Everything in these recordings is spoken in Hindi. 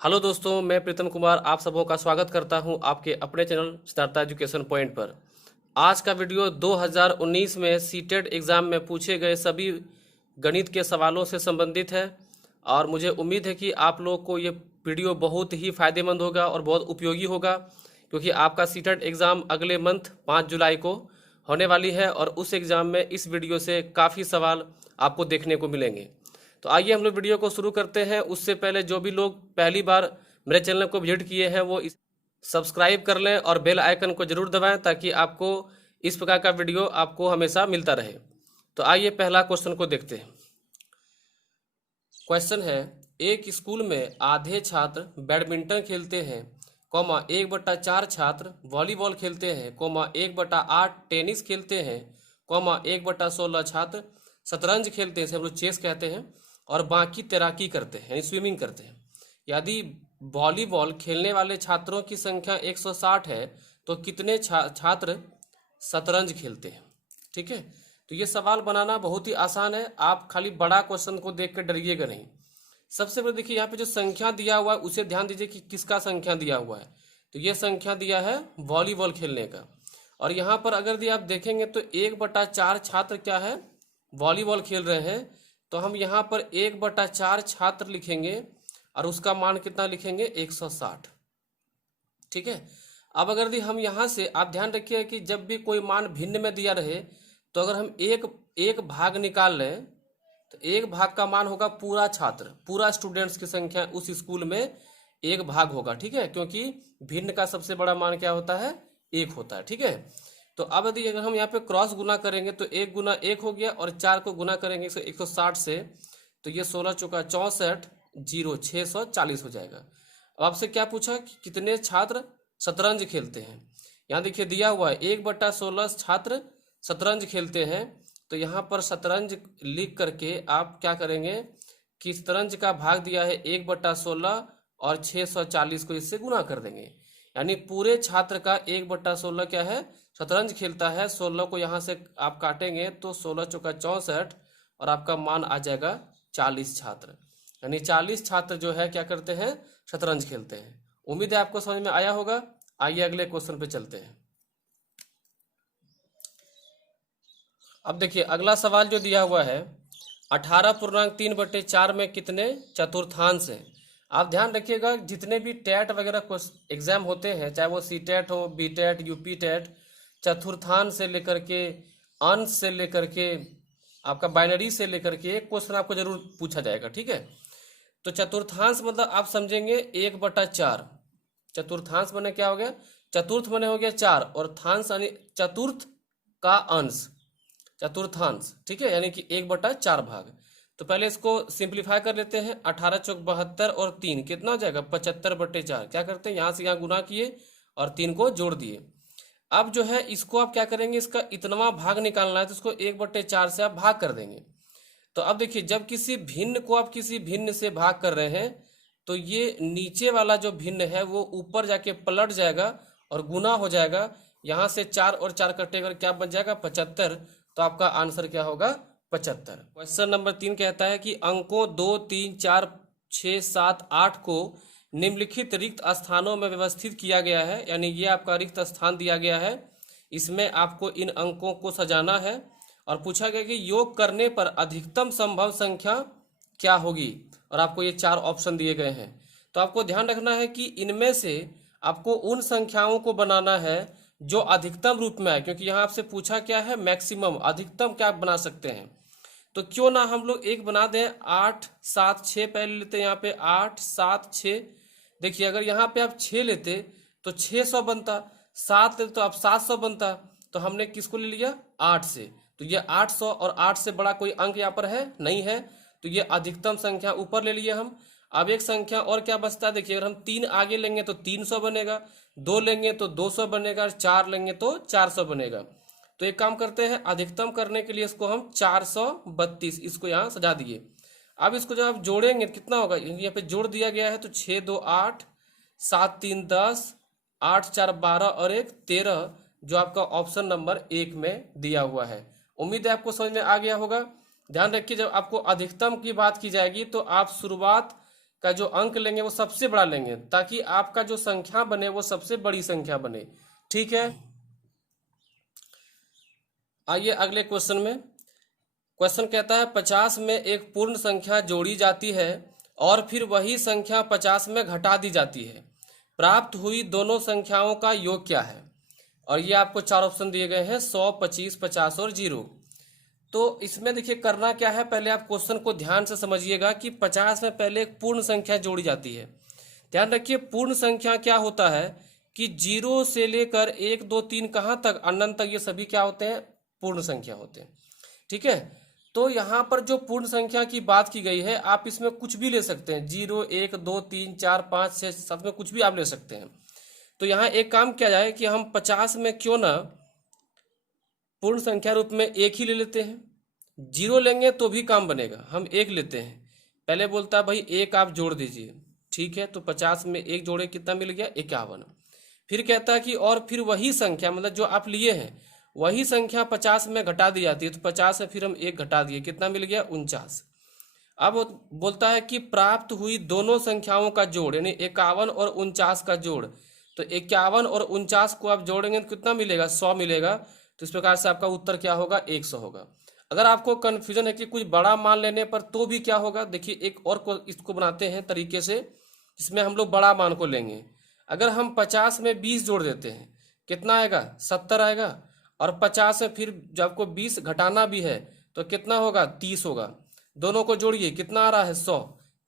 हेलो दोस्तों, मैं प्रीतम कुमार आप सबों का स्वागत करता हूं आपके अपने चैनल सिद्धार्थ एजुकेशन पॉइंट पर। आज का वीडियो 2019 में सीटेट एग्ज़ाम में पूछे गए सभी गणित के सवालों से संबंधित है और मुझे उम्मीद है कि आप लोग को ये वीडियो बहुत ही फ़ायदेमंद होगा और बहुत उपयोगी होगा, क्योंकि आपका सीटेट एग्ज़ाम अगले मंथ 5 जुलाई को होने वाली है और उस एग्ज़ाम में इस वीडियो से काफ़ी सवाल आपको देखने को मिलेंगे। तो आइए हम लोग वीडियो को शुरू करते हैं। उससे पहले जो भी लोग पहली बार मेरे चैनल को विजिट किए हैं वो सब्सक्राइब कर लें और बेल आइकन को जरूर दबाएं, ताकि आपको इस प्रकार का वीडियो आपको हमेशा मिलता रहे। तो आइए पहला क्वेश्चन को देखते हैं। क्वेश्चन है, एक स्कूल में आधे छात्र बैडमिंटन खेलते हैं, 1/4 छात्र वॉलीबॉल खेलते हैं, 1/8 टेनिस खेलते हैं, 1/16 छात्र शतरंज खेलते हैं, हम लोग चेस कहते हैं, और बाकी तैराकी करते हैं यानी स्विमिंग करते हैं। यदि वॉलीबॉल खेलने वाले छात्रों की संख्या 160 है तो कितने छात्र शतरंज खेलते हैं? ठीक है, तो ये सवाल बनाना बहुत ही आसान है। आप खाली बड़ा क्वेश्चन को देख कर डरिएगा नहीं। सबसे पहले देखिए, यहाँ पे जो संख्या दिया हुआ है उसे ध्यान दीजिए कि किसका संख्या दिया हुआ है। तो ये संख्या दिया है वॉलीबॉल खेलने का, और यहाँ पर अगर यदि आप देखेंगे तो 1/4 छात्र क्या है, वॉलीबॉल खेल रहे हैं। तो हम यहाँ पर 1/4 छात्र लिखेंगे और उसका मान कितना लिखेंगे, 160। ठीक है, अब अगर यदि हम यहाँ से, आप ध्यान रखिए कि जब भी कोई मान भिन्न में दिया रहे तो अगर हम एक भाग निकाल लें तो एक भाग का मान होगा पूरा छात्र, पूरा स्टूडेंट्स की संख्या उस स्कूल में एक भाग होगा। ठीक है, क्योंकि भिन्न का सबसे बड़ा मान क्या होता है, 1 होता है। ठीक है, तो अब यदि अगर हम यहाँ पे क्रॉस गुना करेंगे तो 1 गुना 1 हो गया, और 4 को गुना करेंगे 160 से, तो ये 16 चौका 64, 640 हो जाएगा। अब आपसे क्या पूछा कि कितने छात्र शतरंज खेलते हैं। यहाँ देखिए दिया हुआ है 1/16 छात्र शतरंज खेलते हैं। तो यहाँ पर शतरंज लिख करके आप क्या करेंगे कि शतरंज का भाग दिया है 1/16 और 640 को इससे गुना कर देंगे, यानी पूरे छात्र का 1/16 क्या है, शतरंज खेलता है। 16 को यहाँ से आप काटेंगे तो 16 चौका 64 और आपका मान आ जाएगा 40 छात्र, यानी 40 छात्र जो है क्या करते हैं, शतरंज खेलते हैं। उम्मीद है आपको समझ में आया होगा। आइए अगले क्वेश्चन पे चलते हैं। अब देखिए अगला सवाल जो दिया हुआ है, 18.3/4 में कितने चतुर्थांश हैं। आप ध्यान रखिएगा, जितने भी टेट वगैरह एग्जाम होते हैं, चाहे वो सी टेट हो, बी टेट, यूपी टेट, चतुर्थांश से लेकर के अंश से लेकर के आपका बाइनरी से लेकर के एक क्वेश्चन आपको जरूर पूछा जाएगा। ठीक है, तो चतुर्थांश मतलब आप समझेंगे 1/4। चतुर्थांश बने क्या हो गया, चतुर्थ बने हो गया 4, और थांश यानी चतुर्थ का अंश, चतुर्थांश। ठीक है, यानी कि 1/4 भाग। तो पहले इसको सिंप्लीफाई कर लेते हैं। 18 चौक 72 और 3 कितना हो जाएगा, 75/4। क्या करते हैं, यहाँ से यहाँ गुना किए और 3 को जोड़ दिए। अब जो है इसको आप क्या करेंगे, इसका इतनवा भाग निकालना है तो इसको 1/4 से आप भाग कर देंगे। तो अब देखिए, जब किसी भिन्न को आप किसी भिन्न से भाग कर रहे हैं तो ये नीचे वाला जो भिन्न है वो ऊपर जाके पलट जाएगा और गुना हो जाएगा। यहाँ से 4 और 4 कटेगा, क्या बच जाएगा, 75। तो आपका आंसर क्या होगा, 75। क्वेश्चन नंबर 3 कहता है कि अंकों 2, 3, 4, 6, 7, 8 को निम्नलिखित रिक्त स्थानों में व्यवस्थित किया गया है, यानी ये आपका रिक्त स्थान दिया गया है, इसमें आपको इन अंकों को सजाना है। और पूछा गया कि योग करने पर अधिकतम संभव संख्या क्या होगी, और आपको ये 4 ऑप्शन दिए गए हैं। तो आपको ध्यान रखना है कि इनमें से आपको उन संख्याओं को बनाना है जो अधिकतम रूप में है, क्योंकि यहाँ आपसे पूछा क्या है, मैक्सिमम, अधिकतम क्या बना सकते हैं। तो क्यों ना हम लोग एक बना दें, 8, 7, 6 पहले लेते हैं। यहाँ पे 8, 7, 6, देखिए अगर यहाँ पे आप 6 लेते तो 600 बनता, 7 लेते तो आप 700 बनता। तो हमने किसको ले लिया, 8 से। तो ये 800, और 8 से बड़ा कोई अंक यहाँ पर है नहीं है, तो ये अधिकतम संख्या ऊपर ले लिए हम। अब एक संख्या और क्या बचता है, देखिए अगर हम 3 आगे लेंगे तो 300 बनेगा, 2 लेंगे तो 200 बनेगा, 4 लेंगे तो 400 बनेगा। तो एक काम करते हैं, अधिकतम करने के लिए इसको हम 432 इसको यहाँ सजा दिए। अब इसको जब आप जोड़ेंगे कितना होगा, यहाँ पे जोड़ दिया गया है तो 6, 2, 8, 7, 3, 10, 8, 4, 12 और 1, 13, जो आपका ऑप्शन नंबर 1 में दिया हुआ है। उम्मीद है आपको समझ में आ गया होगा। ध्यान रखिए, जब आपको अधिकतम की बात की जाएगी तो आप शुरुआत का जो अंक लेंगे वो सबसे बड़ा लेंगे, ताकि आपका जो संख्या बने वो सबसे बड़ी संख्या बने। ठीक है, आइए अगले क्वेश्चन में। क्वेश्चन कहता है 50 में एक पूर्ण संख्या जोड़ी जाती है और फिर वही संख्या 50 में घटा दी जाती है। प्राप्त हुई दोनों संख्याओं का योग क्या है? और ये आपको चार ऑप्शन दिए गए हैं, 100, 25, 50 और 0। तो इसमें देखिए करना क्या है, पहले आप क्वेश्चन को ध्यान से समझिएगा कि 50 में पहले एक पूर्ण संख्या जोड़ी जाती है। ध्यान रखिए पूर्ण संख्या क्या होता है कि 0 से लेकर 1, 2, 3 कहाँ तक, अनंत तक, ये सभी क्या होते हैं? पूर्ण संख्या होते हैं। ठीक है, तो यहाँ पर जो पूर्ण संख्या की बात की गई है, आप इसमें कुछ भी ले सकते हैं, 0, 1, 2, 3, 4, 5, 6, 7 में कुछ भी आप ले सकते हैं। तो यहाँ एक काम किया जाए कि हम 50 में क्यों ना पूर्ण संख्या रूप में एक ही ले लेते हैं। 0 लेंगे तो भी काम बनेगा, हम 1 लेते हैं। पहले बोलता है भाई 1 आप जोड़ दीजिए, ठीक है, तो 50 में 1 जोड़े कितना मिल गया? 51। फिर कहता है कि और फिर वही संख्या, मतलब जो आप लिए हैं वही संख्या 50 में घटा दी जाती है, तो 50 से फिर हम 1 घटा दिए, कितना मिल गया? 49। अब वो बोलता है कि प्राप्त हुई दोनों संख्याओं का जोड़, यानी 51 और 49 का जोड़। तो 51 और 49 को आप जोड़ेंगे तो कितना मिलेगा? 100 मिलेगा। तो इस प्रकार से आपका उत्तर क्या होगा? 100 होगा। अगर आपको कन्फ्यूजन है कि कुछ बड़ा मान लेने पर तो भी क्या होगा, देखिए एक और को इसको बनाते हैं तरीके से, जिसमें हम लोग बड़ा मान को लेंगे। अगर हम 50 में 20 जोड़ देते हैं, कितना आएगा? 70 आएगा। और 50 में फिर जब आपको 20 घटाना भी है तो कितना होगा? 30 होगा। दोनों को जोड़िए, कितना आ रहा है? 100।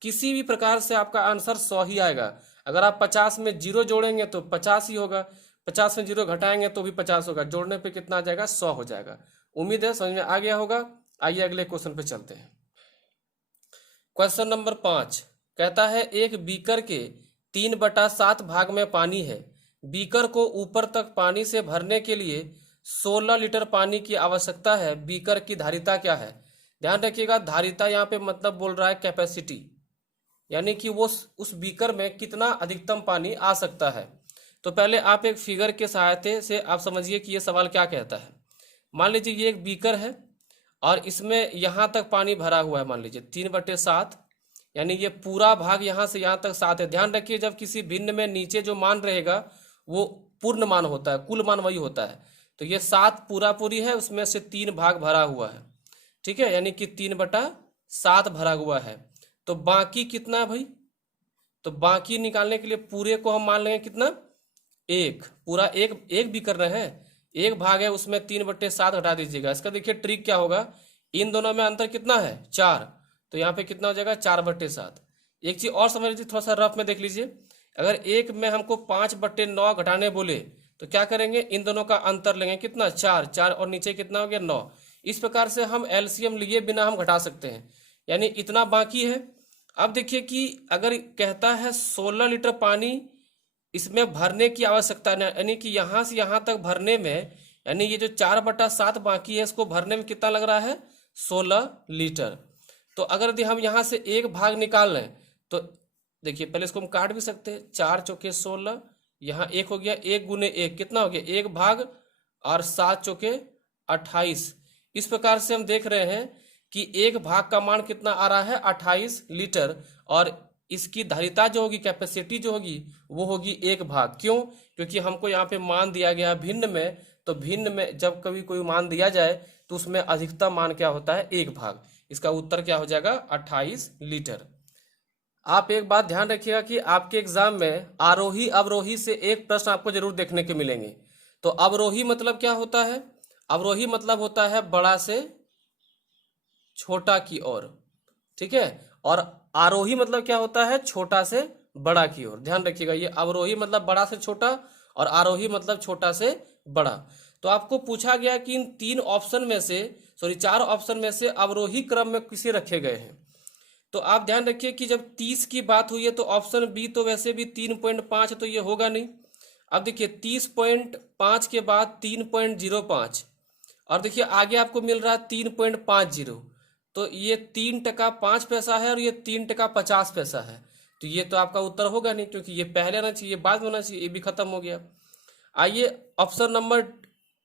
किसी भी प्रकार से आपका आंसर 100 ही आएगा। अगर आप 50 में 0 जोड़ेंगे तो 50 ही होगा, 50 में 0 घटाएंगे तो भी 50 होगा, जोड़ने पे कितना आ जाएगा? 100 हो जाएगा। उम्मीद है समझ में आ गया होगा। आइए अगले क्वेश्चन पे चलते हैं। क्वेश्चन नंबर 5 कहता है एक बीकर के 3/7 भाग में पानी है। बीकर को ऊपर तक पानी से भरने के लिए 16 लीटर पानी की आवश्यकता है। बीकर की धारिता क्या है? ध्यान रखिएगा, धारिता यहाँ पे मतलब बोल रहा है कैपेसिटी, यानी कि वो उस बीकर में कितना अधिकतम पानी आ सकता है। तो पहले आप एक फिगर के सहायता से आप समझिए कि ये सवाल क्या कहता है। मान लीजिए ये एक बीकर है और इसमें यहाँ तक पानी भरा हुआ है, मान लीजिए 3/7, यानी ये पूरा भाग यहाँ से यहाँ तक 7 है। ध्यान रखिए जब किसी भिन्न में नीचे जो मान रहेगा वो पूर्ण मान होता है, कुल मान वही होता है। तो ये 7 पूरा पूरी है, उसमें से 3 भाग भरा हुआ है, ठीक है, यानी कि 3/7 भरा हुआ है। तो बाकी कितना है भाई? तो बाकी निकालने के लिए पूरे को हम मान लेंगे कितना? 1। पूरा एक भी कर रहे हैं, 1 भाग है उसमें 3/7 हटा दीजिएगा। इसका देखिए ट्रिक क्या होगा, इन दोनों में अंतर कितना है? 4। तो यहाँ पे कितना हो जाएगा? 4/7। एक चीज और समझ लीजिए, थोड़ा सा रफ में देख लीजिए। अगर एक में हमको 5/9 घटाने बोले तो क्या करेंगे? इन दोनों का अंतर लेंगे, कितना? 4। 4 और नीचे कितना हो गया? 9। इस प्रकार से हम एलसीएम लिए बिना हम घटा सकते हैं, यानी इतना बाकी है। अब देखिए कि अगर कहता है 16 लीटर पानी इसमें भरने की आवश्यकता है, यानी कि यहाँ से यहाँ तक भरने में, यानी ये जो 4/7 बाकी है इसको भरने में कितना लग रहा है? 16 लीटर। तो अगर यदि हम यहाँ से 1 भाग निकाल लें तो देखिए पहले इसको हम काट भी सकते हैं, 4 चौके 16, यहाँ 1 हो गया, 1 गुने 1 कितना हो गया? 1 भाग, और 7 चौके 28। इस प्रकार से हम देख रहे हैं कि 1 भाग का मान कितना आ रहा है? 28 लीटर। और इसकी धारिता जो होगी, कैपेसिटी जो होगी, वो होगी 1 भाग। क्यों? क्योंकि हमको यहाँ पे मान दिया गया भिन्न में, तो भिन्न में जब कभी कोई मान दिया जाए तो उसमें अधिकतम मान क्या होता है? 1 भाग। इसका उत्तर क्या हो जाएगा? 28 लीटर। आप एक बात ध्यान रखिएगा कि आपके एग्जाम में आरोही अवरोही से एक प्रश्न आपको जरूर देखने के मिलेंगे। तो अवरोही मतलब क्या होता है? अवरोही मतलब होता है बड़ा से छोटा की ओर, ठीक है। और आरोही मतलब क्या होता है? छोटा से बड़ा की ओर। ध्यान रखिएगा, ये अवरोही मतलब बड़ा से छोटा और आरोही मतलब छोटा से बड़ा। तो आपको पूछा गया कि इन 3 ऑप्शन में से, सॉरी 4 ऑप्शन में से अवरोही क्रम में किसे रखे गए हैं। तो आप ध्यान रखिए कि जब 30 की बात हुई है तो ऑप्शन बी तो वैसे भी 3.5 तो ये होगा नहीं। अब देखिए 30.5 के बाद 3.05, और देखिए आगे आपको मिल रहा है 3.50। तो ये 3 टका 5 पैसा है और ये 3 टका 50 पैसा है। तो ये तो आपका उत्तर होगा नहीं, क्योंकि ये पहले आना चाहिए, बाद में होना चाहिए, ये भी खत्म हो गया। आइए ऑप्शन नंबर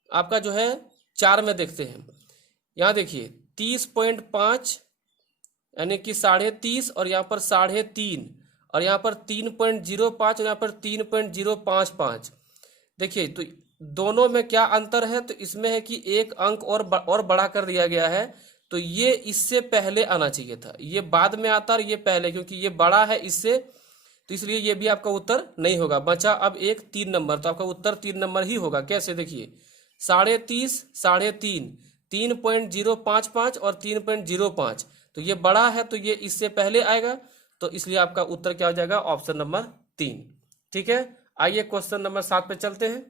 आपका जो है 4 में देखते हैं। यहाँ देखिए 30.5 यानी कि 30.5 और यहाँ पर 3.5 और यहाँ पर 3.05 और यहाँ पर 3.055। देखिए तो दोनों में क्या अंतर है, तो इसमें है कि एक अंक और बड़ा कर दिया गया है, तो ये इससे पहले आना चाहिए था, ये बाद में आता और ये पहले, क्योंकि ये बड़ा है इससे, तो इसलिए ये भी आपका उत्तर नहीं होगा। बचा अब एक 3 नंबर, तो आपका उत्तर 3 नंबर ही होगा। कैसे, देखिए 30.5, 3.5, 3.055 और 3.05, तो ये बड़ा है तो ये इससे पहले आएगा, तो इसलिए आपका उत्तर क्या हो जाएगा, ऑप्शन नंबर 3। ठीक है, आइए क्वेश्चन नंबर 7 पे चलते हैं।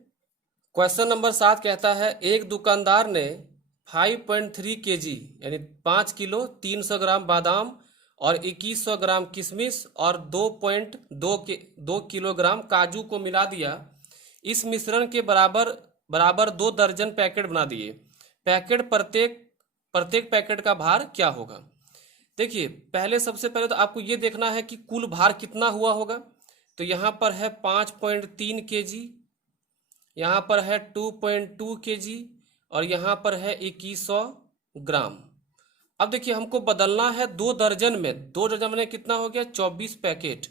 क्वेश्चन नंबर 7 कहता है, एक दुकानदार ने 5.3 kg यानी 5 किलो 300 ग्राम बादाम और 2100 ग्राम किशमिश और 2 किलोग्राम काजू को मिला दिया। इस मिश्रण के बराबर 2 दर्जन पैकेट बना दिए। प्रत्येक पैकेट का भार क्या होगा। देखिए पहले, सबसे पहले तो आपको ये देखना है कि कुल भार कितना हुआ होगा। तो यहाँ पर है 5.3 kg, यहाँ पर है 2.2 kg और यहाँ पर है 2100 ग्राम। अब देखिए हमको बदलना है 2 दर्जन में, 2 दर्जन में कितना हो गया, 24 पैकेट।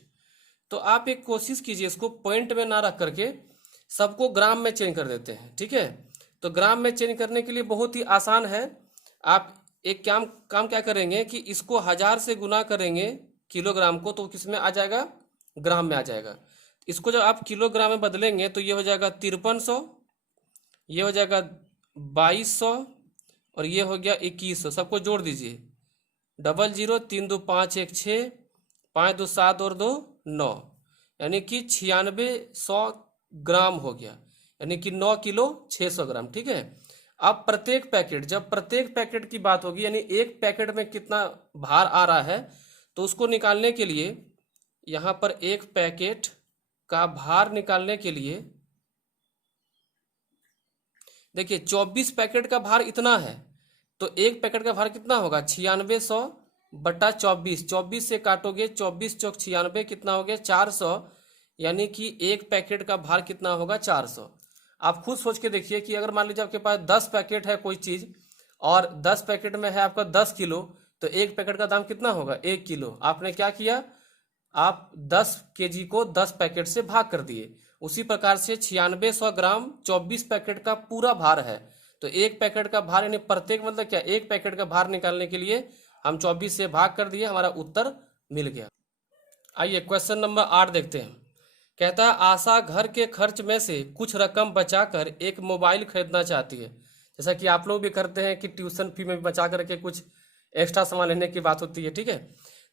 तो आप एक कोशिश कीजिए, इसको पॉइंट में ना रख करके सबको ग्राम में चेंज कर देते हैं। ठीक है, तो ग्राम में चेंज करने के लिए बहुत ही आसान है। आप एक काम क्या करेंगे कि इसको 1000 से गुना करेंगे किलोग्राम को, तो किस में आ जाएगा, ग्राम में आ जाएगा। इसको जब आप किलोग्राम में बदलेंगे तो ये हो जाएगा 5300, ये हो जाएगा 2200 और ये हो गया 2100। सबको जोड़ दीजिए, 00 3 2 5 1 6 5 2 7 और 2 9, यानी कि 9600 ग्राम हो गया, यानी कि 9 किलो 600 ग्राम। ठीक है, अब प्रत्येक पैकेट, जब प्रत्येक पैकेट की बात होगी यानी एक पैकेट में कितना भार आ रहा है, तो उसको निकालने के लिए यहाँ पर एक पैकेट का भार निकालने के लिए देखिए 24 पैकेट का भार इतना है, तो एक पैकेट का भार कितना होगा, 9600 बटा 24, 24 से काटोगे 24 चौक 96, कितना हो गया 400, यानी कि एक पैकेट का भार कितना होगा 400। आप खुद सोच के देखिए कि अगर मान लीजिए आपके पास 10 पैकेट है कोई चीज़ और 10 पैकेट में है आपका 10 किलो, तो एक पैकेट का दाम कितना होगा, 1 किलो। आपने क्या किया, आप 10 kg को 10 पैकेट से भाग कर दिए। उसी प्रकार से 9600 ग्राम 24 पैकेट का पूरा भार है, तो एक पैकेट का भार यानी प्रत्येक मतलब क्या, एक पैकेट का भार निकालने के लिए हम 24 से भाग कर दिए, हमारा उत्तर मिल गया। आइए क्वेश्चन नंबर 8 देखते हैं। कहता है, आशा घर के खर्च में से कुछ रकम बचाकर एक मोबाइल खरीदना चाहती है। जैसा कि आप लोग भी करते हैं कि ट्यूशन फी में बचा करके कुछ एक्स्ट्रा सामान लेने की बात होती है। ठीक है,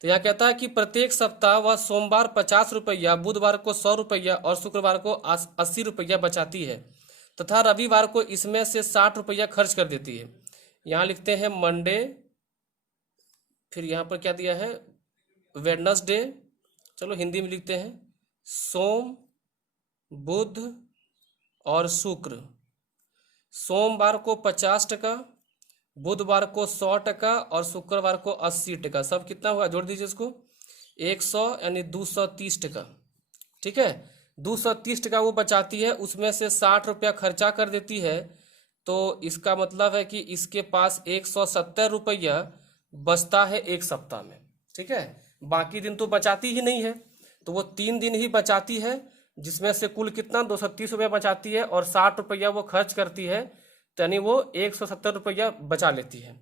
तो यहाँ कहता है कि प्रत्येक सप्ताह वह सोमवार 50 रुपया, बुधवार को 100 रुपया और शुक्रवार को 80 रुपया बचाती है तथा रविवार को इसमें से 60 रुपया खर्च कर देती है। यहाँ लिखते हैं मंडे, फिर यहाँ पर क्या दिया है, वेडनेसडे, चलो हिंदी में लिखते हैं सोम, बुध और शुक्र। सोमवार को 50 टका, बुधवार को 100 टका और शुक्रवार को 80 टका। सब कितना हुआ, जोड़ दीजिए इसको, 100 यानी 230 टका। ठीक है, 230 टका वो बचाती है, उसमें से 60 रुपया खर्चा कर देती है, तो इसका मतलब है कि इसके पास 170 रुपया बचता है एक सप्ताह में। ठीक है, बाकी दिन तो बचाती ही नहीं है, तो वो 3 दिन ही बचाती है, जिसमें से कुल कितना 230 रुपया बचाती है और 60 रुपया वो खर्च करती है, यानी वो 170 रुपया बचा लेती है।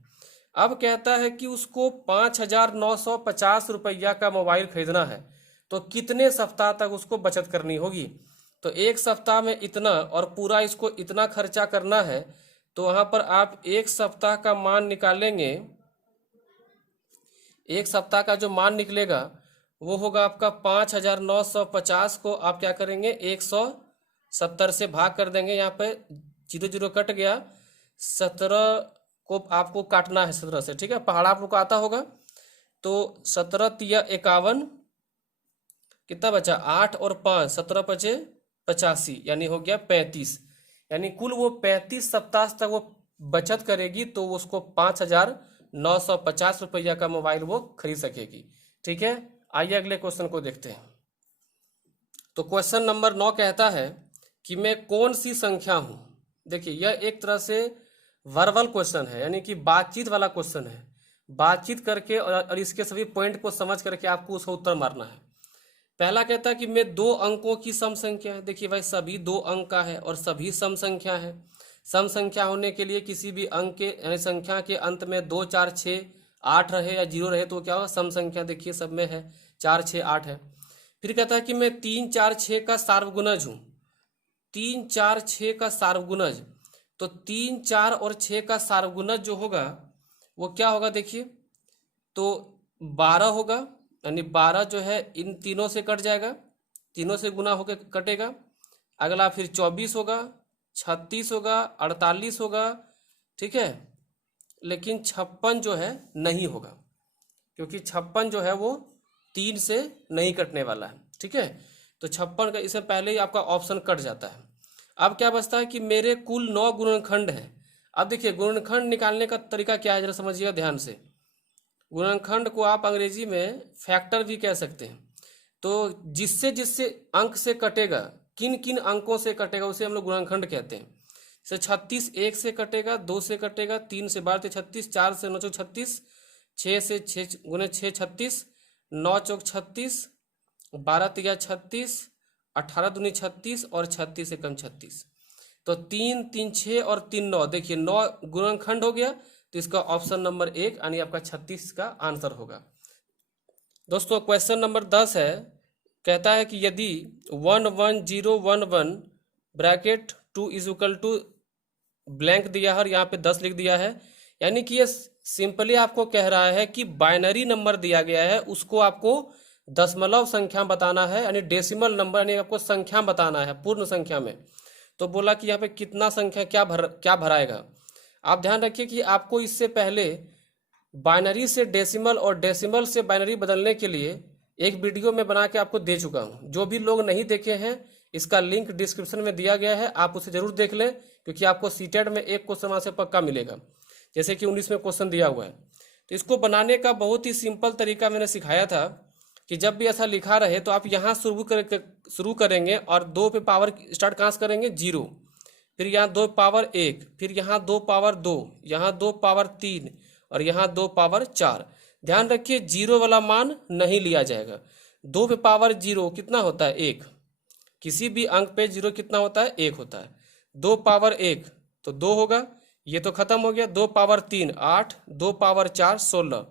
अब कहता है कि उसको 5950 रुपया का मोबाइल खरीदना है, तो कितने सप्ताह तक उसको बचत करनी होगी। तो एक सप्ताह में इतना और पूरा इसको इतना खर्चा करना है, तो वहाँ पर आप एक सप्ताह का मान निकालेंगे। एक सप्ताह का जो मान निकलेगा वो होगा आपका 5950 को आप क्या करेंगे, 170 से भाग कर देंगे। यहाँ पे 0 कट गया, 17 को आपको काटना है 17 से। ठीक है, पहाड़ा आप लोग को आता होगा, तो 17 तिया 51, कितना बचा 8 और 5 17 पचे 85, यानी हो गया 35। यानी कुल वो 35 सप्ताह तक वो बचत करेगी, तो उसको 5950 रुपया का मोबाइल वो खरीद सकेगी। ठीक है, आइए अगले क्वेश्चन को देखते हैं। तो क्वेश्चन नंबर 9 कहता है कि मैं कौन सी संख्या हूं। देखिए यह एक तरह से वर्बल क्वेश्चन है, यानी कि बातचीत वाला क्वेश्चन है। बातचीत करके और इसके सभी पॉइंट को समझ करके आपको उसका उत्तर मारना है। पहला कहता है कि मैं दो अंकों की सम संख्या है। देखिए भाई, सभी दो अंक का है और सभी सम संख्या है। सम संख्या होने के लिए किसी भी अंक के यानी संख्या के अंत में 2, 4, 6, 8 रहे या 0 रहे तो क्या होगा, सम संख्या। देखिए सब में है 4, 6, 8 है। फिर कहता है कि मैं 3, 4, 6 का सार्वगुणज हूँ। 3, 4, 6 का सार्वगुणज, तो 3, 4 और 6 का सार्वगुणज जो होगा वो क्या होगा, देखिए तो 12 होगा। यानी 12 जो है इन तीनों से कट जाएगा, तीनों से गुना होकर कटेगा। अगला फिर 24 होगा, 36 होगा, 48 होगा, ठीक है। लेकिन 56 जो है नहीं होगा, क्योंकि 56 जो है वो 3 से नहीं कटने वाला है, ठीक है। तो 56 का इससे पहले ही आपका ऑप्शन कट जाता है। अब क्या बचता है कि मेरे कुल 9 गुणनखंड है। अब देखिए गुणनखंड निकालने का तरीका क्या है, जरा समझिएगा ध्यान से। गुणनखंड को आप अंग्रेजी में फैक्टर भी कह सकते हैं। तो जिससे जिससे अंक से कटेगा, किन किन अंकों से कटेगा, उसे हम लोग गुणनखंड कहते हैं। जैसे 36 1 से कटेगा, 2 से कटेगा, 3 से 12 36, 4 से 9 36, 6 से 6 गुने 6 36, 9 चौक 36, 12 तिया 36, 18 दूनी 36 और 36 से कम 36। तो 3 3 6 और 3 9, देखिए 9 गुणनखंड हो गया। तो इसका ऑप्शन नंबर 1 यानी आपका 36 का आंसर होगा। दोस्तों क्वेश्चन नंबर 10 है, कहता है कि यदि 11011 bracket 2 is equal to blank दिया है और यहाँ पे 10 लिख दिया है। यानी कि ये सिंपली आपको कह रहा है कि बाइनरी नंबर दिया गया है, उसको आपको दशमलव संख्या बताना है, यानी डेसिमल नंबर, यानी आपको संख्या बताना है पूर्ण संख्या में। तो बोला कि यहाँ पे कितना संख्या क्या भराएगा। आप ध्यान रखिए कि आपको इससे पहले बाइनरी से डेसिमल और डेसिमल से बाइनरी बदलने के लिए एक वीडियो में बना के आपको दे चुका हूँ। जो भी लोग नहीं देखे हैं, इसका लिंक डिस्क्रिप्शन में दिया गया है, आप उसे जरूर देख लें, क्योंकि आपको सीटेट में एक क्वेश्चन वहाँ से पक्का मिलेगा, जैसे कि 19 में क्वेश्चन दिया हुआ है। तो इसको बनाने का बहुत ही सिंपल तरीका मैंने सिखाया था कि जब भी ऐसा लिखा रहे तो आप यहाँ शुरू करेंगे और 2 पे पावर स्टार्ट कहाँ से करेंगे, 0, फिर यहाँ 2 पावर 1, फिर यहाँ 2 पावर 2, यहाँ 2 पावर 3 और यहाँ 2 पावर 4। ध्यान रखिए 0 वाला मान नहीं लिया जाएगा। 2 पे पावर 0 कितना होता है, 1। किसी भी अंक पे 0 कितना होता है, 1 होता है। 2 पावर 1 तो 2 होगा, ये तो खत्म हो गया। 2 पावर 3 8, 2 पावर 4 16,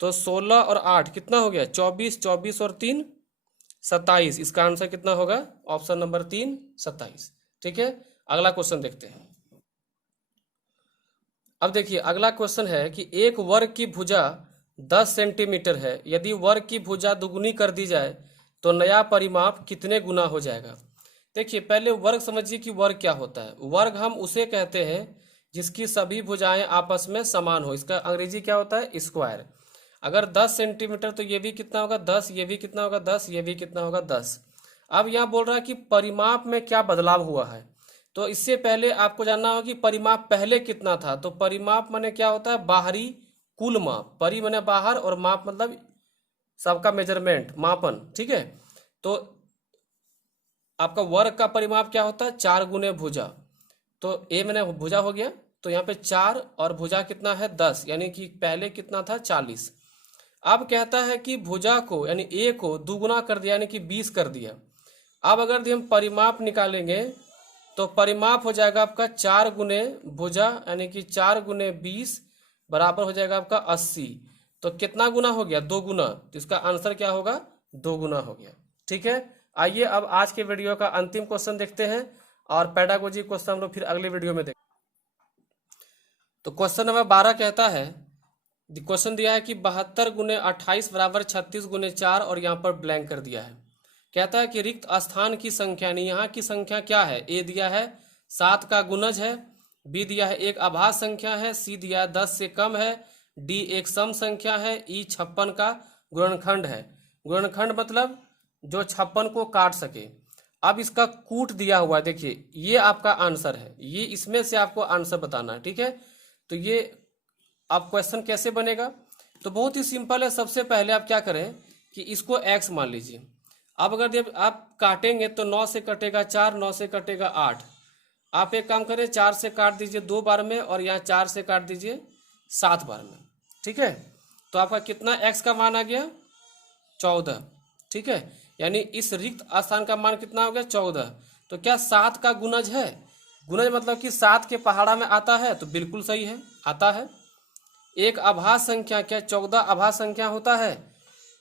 तो 16 और 8 कितना हो गया, 24, 24 और 3 27। इसका आंसर कितना होगा, ऑप्शन नंबर 3 27, ठीक है। अगला क्वेश्चन देखते हैं। अब देखिए अगला क्वेश्चन है कि एक वर्ग की भुजा 10 सेंटीमीटर है। यदि वर्ग की भुजा दुगुनी कर दी जाए तो नया परिमाप कितने गुना हो जाएगा। देखिए पहले वर्ग समझिए कि वर्ग क्या होता है। वर्ग हम उसे कहते हैं जिसकी सभी भुजाएं आपस में समान हो। इसका अंग्रेजी क्या होता है, स्क्वायर। अगर 10 सेंटीमीटर तो ये भी कितना होगा 10, ये भी कितना होगा 10, ये भी कितना होगा 10। अब यहाँ बोल रहा है कि परिमाप में क्या बदलाव हुआ है। तो इससे पहले आपको जानना होगा कि परिमाप पहले कितना था। तो परिमाप माने क्या होता है, बाहरी कुल माप। परि माने बाहर और माप मतलब सबका मेजरमेंट, मापन, ठीक है। तो आपका वर्ग का परिमाप क्या होता है, 4 गुने भुजा। तो ए मैंने भुजा हो गया, तो यहाँ पे 4 और भुजा कितना है 10, यानी कि पहले कितना था 40। अब कहता है कि भुजा को यानी ए को दुगुना कर दिया, यानी कि 20 कर दिया। अब अगर हम परिमाप निकालेंगे तो परिमाप हो जाएगा आपका 4 गुने भुजा, यानी कि 4 गुने 20 बराबर हो जाएगा आपका 80। तो कितना गुना हो गया, 2 गुना। तो इसका आंसर क्या होगा, 2 गुना हो गया, ठीक है। आइए अब आज के वीडियो का अंतिम क्वेश्चन देखते हैं और पेडागोजी क्वेश्चन हम लोग फिर अगले वीडियो में देखें। तो क्वेश्चन नंबर 12 कहता है, क्वेश्चन दिया है कि 72 गुने 28 बराबर 36 गुने 4 और यहाँ पर ब्लैंक कर दिया है। कहता है कि रिक्त स्थान की संख्या, यानी यहाँ की संख्या क्या है। ए दिया है 7 का गुणज है, बी दिया है एक आभास संख्या है, सी दिया है 10 से कम है, डी एक सम संख्या है, ई 56 का गुणनखंड है। गुणनखंड मतलब जो 56 को काट सके। अब इसका कूट दिया हुआ है, देखिए ये आपका आंसर है, ये इसमें से आपको आंसर बताना है, ठीक है। तो ये अब क्वेश्चन कैसे बनेगा, तो बहुत ही सिंपल है। सबसे पहले आप क्या करें कि इसको x मान लीजिए। अब अगर जब आप काटेंगे तो 9 से कटेगा 4, 9 से कटेगा 8। आप एक काम करें, 4 से काट दीजिए 2 बार में और यहाँ 4 से काट दीजिए 7 बार में। ठीक है। तो आपका कितना x का मान आ गया 14, ठीक है। यानी इस रिक्त स्थान का मान कितना हो गया 14। तो क्या 7 का गुणज है? गुणज मतलब कि 7 के पहाड़ा में आता है, तो बिल्कुल सही है, आता है। एक अभाज्य संख्या, क्या 14 अभाज्य संख्या होता है?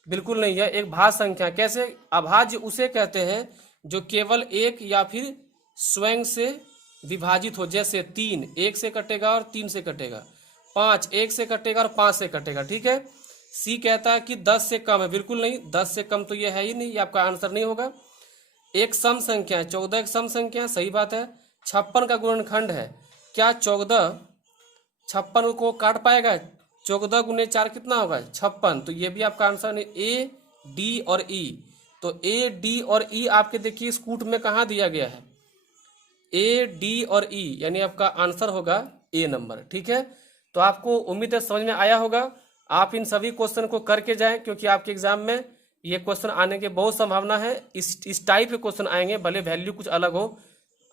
बिल्कुल नहीं है, एक भाज्य संख्या। कैसे? अभाज्य उसे कहते हैं जो केवल एक या फिर स्वयं से विभाजित हो। जैसे 3 1 से कटेगा और 3 से कटेगा, 5 1 से कटेगा और 5 से कटेगा, ठीक है। सी कहता है कि 10 से कम है, बिल्कुल नहीं, 10 से कम तो ये है ही नहीं, ये आपका आंसर नहीं होगा। एक सम संख्या है, 14 एक सम संख्या, सही बात है। 56 का गुणनखंड है, क्या 14 56 को काट पाएगा? 14 गुने 4 कितना होगा? 56। तो ये भी आपका आंसर नहीं। ए, डी और ई, तो ए, डी और ई आपके देखिए इस कूट में कहाँ दिया गया है? ए, डी और ई, यानी आपका आंसर होगा ए नंबर, ठीक है। तो आपको उम्मीद है समझ में आया होगा। आप इन सभी क्वेश्चन को करके जाएं, क्योंकि आपके एग्जाम में ये क्वेश्चन आने की बहुत संभावना है। इस टाइप के क्वेश्चन आएंगे, भले वैल्यू कुछ अलग हो।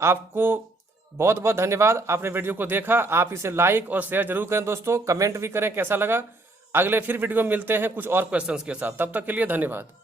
आपको बहुत बहुत धन्यवाद, आपने वीडियो को देखा। आप इसे लाइक और शेयर जरूर करें दोस्तों, कमेंट भी करें कैसा लगा। अगले फिर वीडियो में मिलते हैं कुछ और क्वेश्चंस के साथ, तब तक के लिए धन्यवाद।